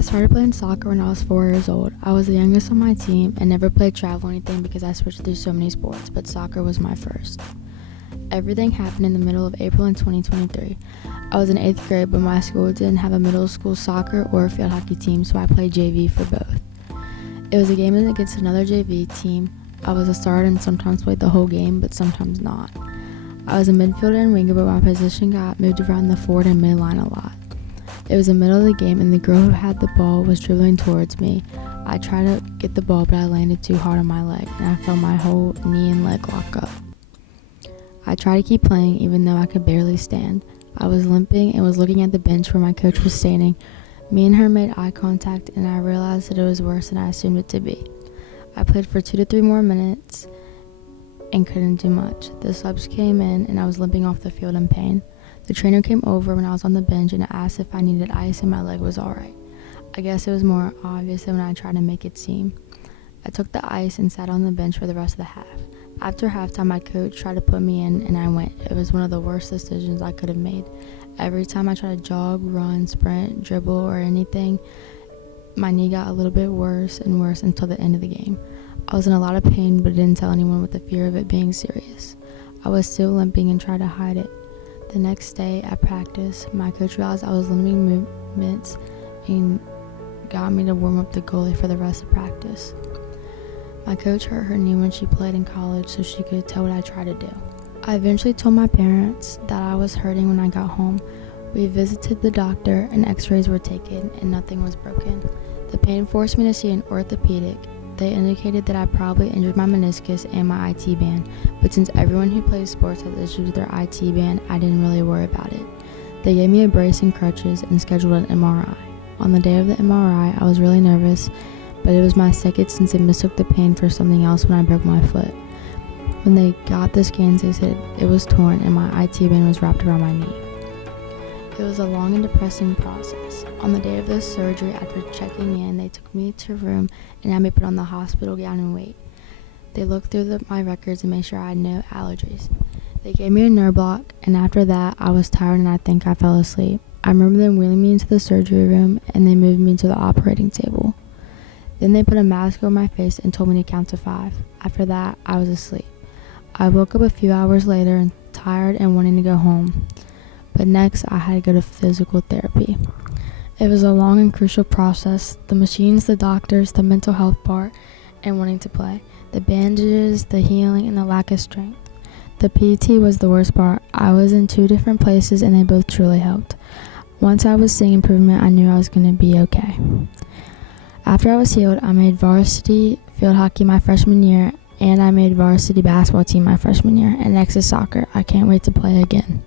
I started playing soccer when I was 4 years old. I was the youngest on my team and never played travel or anything because I switched through so many sports, but soccer was my first. Everything happened in the middle of April in 2023. I was in 8th grade, but my school didn't have a middle school soccer or field hockey team, so I played JV for both. It was a game against another JV team. I was a starter and sometimes played the whole game, but sometimes not. I was a midfielder and winger, but my position got moved around the forward and midline a lot. It was the middle of the game and the girl who had the ball was dribbling towards me. I tried to get the ball, but I landed too hard on my leg and I felt my whole knee and leg lock up. I tried to keep playing even though I could barely stand. I was limping and was looking at the bench where my coach was standing. Me and her made eye contact and I realized that it was worse than I assumed it to be. I played for 2 to 3 more minutes and couldn't do much. The subs came in and I was limping off the field in pain. The trainer came over when I was on the bench and asked if I needed ice and my leg was alright. I guess it was more obvious than when I tried to make it seem. I took the ice and sat on the bench for the rest of the half. After halftime, my coach tried to put me in and I went. It was one of the worst decisions I could have made. Every time I tried to jog, run, sprint, dribble, or anything, my knee got a little bit worse and worse until the end of the game. I was in a lot of pain but didn't tell anyone with the fear of it being serious. I was still limping and tried to hide it. The next day at practice, my coach realized I was limiting movements and got me to warm up the goalie for the rest of practice. My coach hurt her knee when she played in college so she could tell what I tried to do. I eventually told my parents that I was hurting when I got home. We visited the doctor and x-rays were taken and nothing was broken. The pain forced me to see an orthopedic. They indicated that I probably injured my meniscus and my IT band, but since everyone who plays sports has issues with their IT band, I didn't really worry about it. They gave me a brace and crutches and scheduled an MRI. On the day of the MRI, I was really nervous, but it was my second since they mistook the pain for something else when I broke my foot. When they got the scans, they said it was torn and my IT band was wrapped around my knee. It was a long and depressing process. On the day of the surgery, after checking in, they took me to a room and had me put on the hospital gown and wait. They looked through my records and made sure I had no allergies. They gave me a nerve block, and after that, I was tired and I think I fell asleep. I remember them wheeling me into the surgery room and they moved me to the operating table. Then they put a mask over my face and told me to count to 5. After that, I was asleep. I woke up a few hours later and tired and wanting to go home. But next, I had to go to physical therapy. It was a long and crucial process. The machines, the doctors, the mental health part, and wanting to play. The bandages, the healing, and the lack of strength. The PT was the worst part. I was in 2 different places and they both truly helped. Once I was seeing improvement, I knew I was going to be okay. After I was healed, I made varsity field hockey my freshman year, and I made varsity basketball team my freshman year, and next is soccer. I can't wait to play again.